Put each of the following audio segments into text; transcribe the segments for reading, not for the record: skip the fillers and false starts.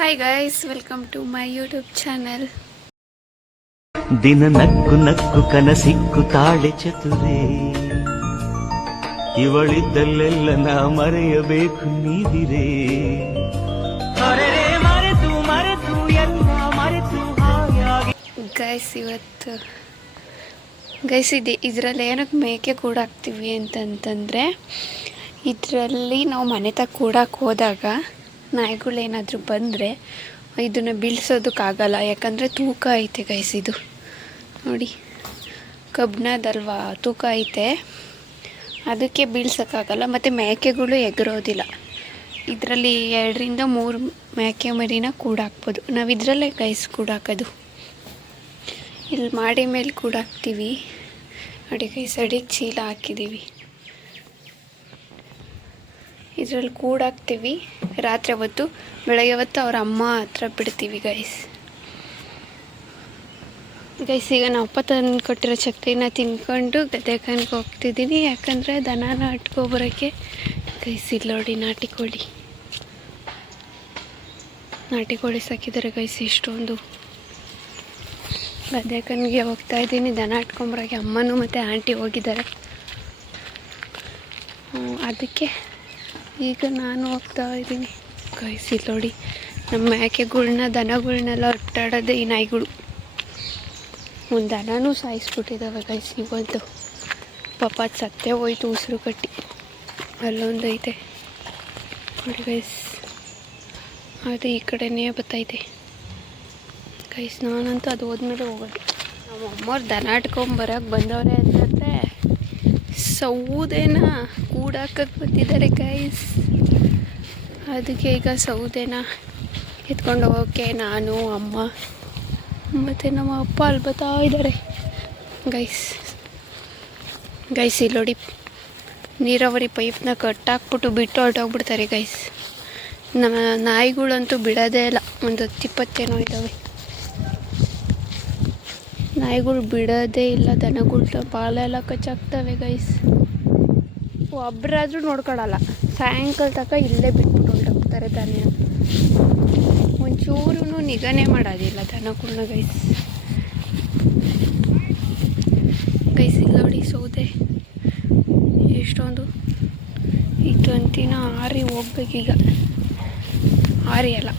Hi guys, welcome to my YouTube channel. ದಿನ ನಕ್ಕು ನಕ್ಕು ಕನಸಿಕ್ಕು ತಾಳೆ ಚತುರೇ, ಇವಳಿದ್ದಲ್ಲೆಲ್ಲ ನಾ ಮರೆಯಬೇಕು ನೀದಿರೇ. ಗೈಸ್ ಇದರಲ್ಲಿ ಏನಕ್ಕೆ ಮೇಕೆ ಕೂಡಾಕ್ತೀವಿ ಅಂತಂತಂದರೆ, ಇದರಲ್ಲಿ ನಾವು ಮನೆ ತಗ ಕೂಡಕ್ಕೆ ಹೋದಾಗ ನಾಯಿಗಳೇನಾದರೂ ಬಂದರೆ ಇದನ್ನು ಬೀಳ್ಸೋದಕ್ಕಾಗಲ್ಲ. ಯಾಕಂದರೆ ತೂಕ ಐತೆ ಗೈಸ್. ಇದು ನೋಡಿ, ಕಬ್ಬಿಣದಲ್ವಾ, ತೂಕ ಐತೆ, ಅದಕ್ಕೆ ಬೀಳ್ಸೋಕ್ಕಾಗಲ್ಲ. ಮತ್ತು ಮೇಕೆಗಳು ಎಗರೋದಿಲ್ಲ. ಇದರಲ್ಲಿ 2ರಿಂದ 3 ಮೇಕೆ ಮರಿನ ಕೂಡಾಕ್ಬೋದು. ನಾವು ಇದರಲ್ಲೇ ಗೈಸ್ ಕೂಡಾಕೋದು. ಇಲ್ಲಿ ಮಾಡಿ ಮೇಲೆ ಕೂಡಾಕ್ತೀವಿ ನೋಡಿ ಗೈಸ್. ಅಡಿಗೆ ಚೀಲ ಹಾಕಿದ್ದೀವಿ, ಇದರಲ್ಲಿ ಕೂಡಾಕ್ತೀವಿ. ರಾತ್ರಿ ಹೊತ್ತು, ಬೆಳಗ್ಗೆ ಹೊತ್ತು ಅವ್ರ ಅಮ್ಮ ಹತ್ರ ಬಿಡ್ತೀವಿ ಗೈಸ್. ಈಗ ನಾವು ಅಪ್ಪ ತಂದು ಕೊಟ್ಟಿರೋ ಚಕ್ಲಿನ ತಿನ್ಕೊಂಡು ಗದ್ದೆಗೆ ಹೋಗ್ತಿದ್ದೀನಿ. ಯಾಕಂದರೆ ದನನ ಅಟ್ಕೊಬರೋಕ್ಕೆ ಗೈಸ್. ಇಲ್ಲಿ ನೋಡಿ, ನಾಟಿ ಕೋಳಿ ಸಾಕಿದ್ದಾರೆ ಗೈಸ್. ಇಷ್ಟೊಂದು ಗದ್ದೆಗೆ ಹೋಗ್ತಾ ಇದ್ದೀನಿ ದನ ಅಟ್ಕೊಂಬರೋಕ್ಕೆ. ಅಮ್ಮನೂ ಮತ್ತು ಆಂಟಿ ಹೋಗಿದ್ದಾರೆ, ಅದಕ್ಕೆ ಈಗ ನಾನು ಹೋಗ್ತಾ ಇದ್ದೀನಿ ಗೈಸ್. ಇಲ್ಲಿ ನೋಡಿ, ನಮ್ಮ ಮೇಕೆಗಳ್ನ ದನಗಳ್ನೆಲ್ಲ ಒಟ್ಟಾಡೋದೇ ಈ ನಾಯಿಗಳು. ಒಂದು ದನನೂ ಸಾಯಿಸ್ಬಿಟ್ಟಿದ್ದಾವೆ ಗೈಸ್ ಇವಂತೂ. ಪಾಪ ಅದು ಸತ್ತೇ ಹೋಯ್ತು ಉಸಿರು ಕಟ್ಟಿ. ಅಲ್ಲೊಂದು ಐತೆ ನೋಡಿ ಗೈಸ್, ಅದು ಈ ಕಡೆನೇ ಬತ್ತೈತೆ ಗೈಸ್. ನಾನಂತೂ ಅದು ಹೋದ್ಮೇಲೆ ಹೋಗೋದು. ನಮ್ಮ ಅಮ್ಮವ್ರು ದನ ಅಟ್ಕೊಂಬರಕ್ಕೆ ಬಂದವ್ರೆ ಅಂತಂದರೆ ಸೌದೆನ ಕೂಡಾಕಕ್ಕೆ ಬಂದಿದ್ದಾರೆ ಗೈಸ್. ಅದಕ್ಕೆ ಈಗ ಸೌದೆನ ಎತ್ಕೊಂಡು ಹೋಗೋಕ್ಕೆ ನಾನು, ಅಮ್ಮ ಮತ್ತು ನಮ್ಮ ಅಪ್ಪ ಅಲ್ಲಿ ಬರ್ತಾ ಇದ್ದಾರೆ ಗೈಸ್. ಇಲ್ಲಿ ನೋಡಿ, ನೀರಾವರಿ ಪೈಪ್ನ ಕಟ್ಟಾಕ್ಬಿಟ್ಟು ಬಿಟ್ಟು ಹೊರಟೋಗ್ಬಿಡ್ತಾರೆ ಗೈಸ್. ನಮ್ಮ ನಾಯಿಗಳಂತೂ ಬಿಡೋದೇ ಇಲ್ಲ. ಒಂದು 10-20 ಇದ್ದಾವೆ ನಾಯಿಗಳು, ಬಿಡೋದೇ ಇಲ್ಲ. ದನಗಳ್ನ ಪಾಲೆಲ್ಲ ಕಚ್ಚಾಕ್ತವೆ ಗೈಸ್. ಒಬ್ಬರಾದ್ರೂ ನೋಡ್ಕೊಳಲ್ಲ. ಸಾಯಂಕಾಲ ತನಕ ಇಲ್ಲೇ ಬಿಟ್ಬಿಟ್ಟು ಹೊರಟೋಗ್ತಾರೆ ದನ. ಒಂಚೂರು ನಿಗನೆ ಮಾಡೋದಿಲ್ಲ ದನಗಳ್ನ ಗೈಸ್. ಇಲ್ಲಿ ನೋಡಿ, ಸೌದೆ ಎಷ್ಟೊಂದು. ಈ ತಂತಿನ ಆರಿ ಹೋಗ್ಬೇಕೀಗ. ಆರಿ ಅಲ್ಲ,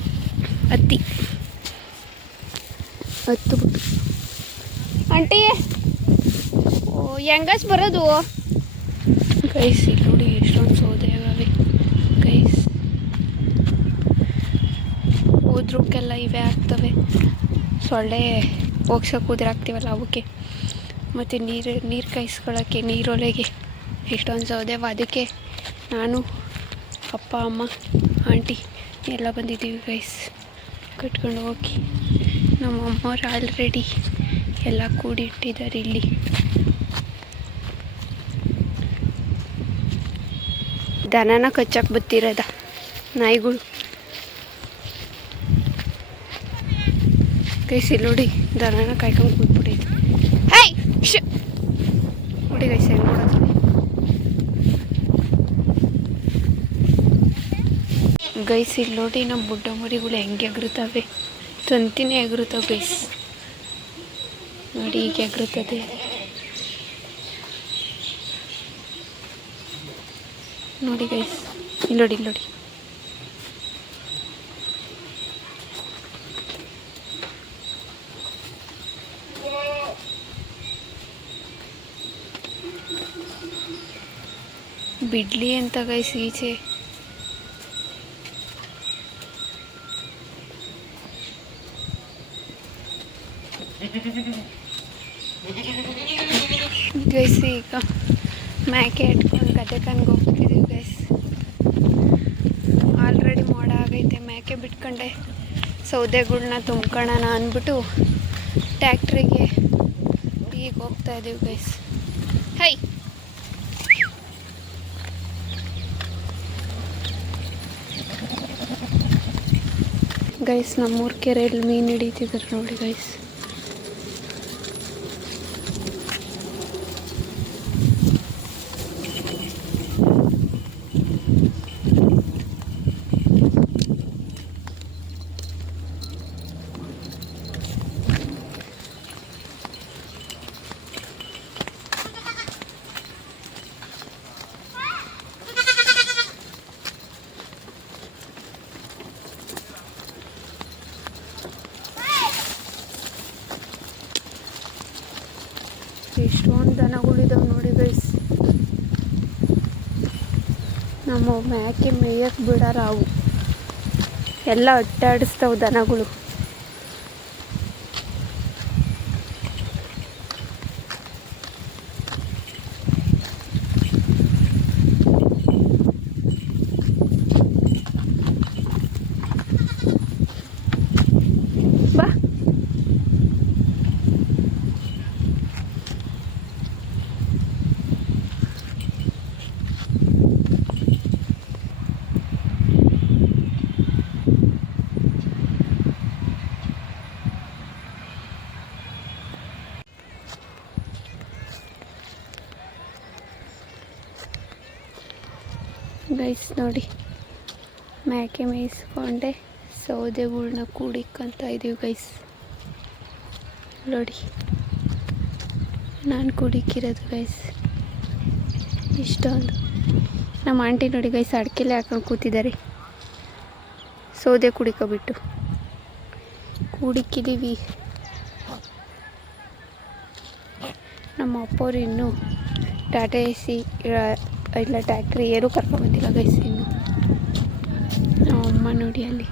ಹತ್ತು ಬಿಟ್ಟು. ಆಂಟಿ, ಹೆಂಗಸ್ ಬರೋದು ಗೈಸ್? ಇಲ್ಲಿ ನೋಡಿ, ಎಷ್ಟೊಂದು ಸೌದೆ ಆಗವೆ ಗೈಸ್. ಉದ್ರಕ್ಕೆಲ್ಲ ಇವೇ ಆಗ್ತವೆ. ಸೊಳ್ಳೆ ಹೋಗ್ಸೋಕೆ ಉದುರಾಕ್ತೀವಲ್ಲ ಅವಕ್ಕೆ. ಮತ್ತು ನೀರು ಕಾಯಿಸ್ಕೊಳ್ಳೋಕ್ಕೆ ನೀರೊಲೆಗೆ ಎಷ್ಟೊಂದು ಸೌದೆ. ಅದಕ್ಕೆ ನಾನು, ಅಪ್ಪ, ಅಮ್ಮ, ಆಂಟಿ ಎಲ್ಲ ಬಂದಿದ್ದೀವಿ ಗೈಸ್ ಕಟ್ಕೊಂಡು ಹೋಗಿ. ನಮ್ಮ ಅಮ್ಮವ್ರು ಆಲ್ರೆಡಿ ಎಲ್ಲ ಕೂಡಿಟ್ಟಿದ್ದಾರೆ ಇಲ್ಲಿ. ದನನ ಕಚ್ಚಕ್ಕೆ ಬತ್ತಿರೋದ ನಾಯಿಗಳು ಗೈಸ್. ಇಲ್ಲಿ ನೋಡಿ, ದನನ ಕಾಯ್ಕೊಂಡು ಕೂತ್ಬಿಟ್ಟೈತೆ. ಹೇಯ್ ನೋಡಿ ಗೈಸ್, ಹೆಂಗೆ ನೋಡೋದು ಗೈಸ್. ಇಲ್ಲಿ ನೋಡಿ, ನಮ್ಮ ಬುಡ್ಡ ಮರಿಗಳು ಹೆಂಗೆ ಎಗರುತ್ತವೆ. ತಂತಿನೇ ಎಗರುತ್ತವೆ ಗೈಸ್. ನೋಡಿ, ಈಗ ಎಗರುತ್ತದೆ. ನೋಡಿ ಗೈಸ್, ಇಲ್ಲಿ ನೋಡಿ. ಬಿಡ್ಲಿ ಅಂತ ಗೈಸ್ ಈಚೆ. ಗೈಸ್, ಈಗ ಮೇಕೆ ಇಟ್ಕೊಂಡು ಗದ್ದೆಗೆ ಹೋಗ್ತಿದ್ದೀವಿ ಗೈಸ್. ಆಲ್ರೆಡಿ ಮೋಡ ಆಗೈತೆ. ಮೇಕೆ ಬಿಟ್ಕೊಂಡೆ ಸೌದೆಗಳ್ನ ತುಂಬ್ಕೊಳ್ಳೋಣ ಅಂದ್ಬಿಟ್ಟು ಟ್ಯಾಕ್ಟ್ರಿಗೆ ಈಗ ಹೋಗ್ತಾ ಇದ್ದೀವಿ ಗೈಸ್. ಹೈ ಗೈಸ್, ನಮ್ಮೂರ ಕೆರೆಯಲ್ಲಿ ಮೀನು ಹಿಡಿತಿದ್ದಾರೆ ನೋಡಿ ಗೈಸ್. ಎಷ್ಟೊಂದು ದನಗಳಿದಾವೆ ನೋಡಿ ಗೈಸ್. ನಮ್ಮ ಮ್ಯಾಕೆ ಮೇಯಕ್ಕೆ ಬಿಡಾರ ಅವು ಎಲ್ಲ ಅಡ್ಡಾಡಿಸ್ತಾವೆ ದನಗಳು. ಬಾ ಗೈಸ್ ನೋಡಿ, ಮೇಕೆ ಮೇಯಿಸ್ಕೊಂಡೆ ಸೌದೆಗಳ್ನ ಕೂಡಿಕ್ಕಂತ ಇದೀವಿ ಗೈಸ್. ನೋಡಿ ನಾನು ಕೂಡಿಕ್ಕಿರೋದು ಗೈಸ್ ಇಷ್ಟೊಂದು. ನಮ್ಮ ಆಂಟಿ ನೋಡಿ ಗೈಸ್ ಅಡಿಕೆಲೆ ಹಾಕೊಂಡು ಕೂತಿದ್ದಾರೆ ಸೌದೆ ಕುಡಿಕೊಬಿಟ್ಟು. ಕೂಡಿಕ್ಕಿದ್ದೀವಿ. ನಮ್ಮ ಅಪ್ಪವ್ರು ಇನ್ನೂ ಟಾಟಾ ಎಸಿ ಇಲ್ಲ ಟ್ಯಾಕ್ಟ್ರಿ ಏನೂ ಕರ್ಕೊಂಡ್ಬಂದಿಲ್ಲ ಗೈಸ್ ಇನ್ನು. ನಮ್ಮ ಅಮ್ಮ ನೋಡಿ ಅಲ್ಲಿ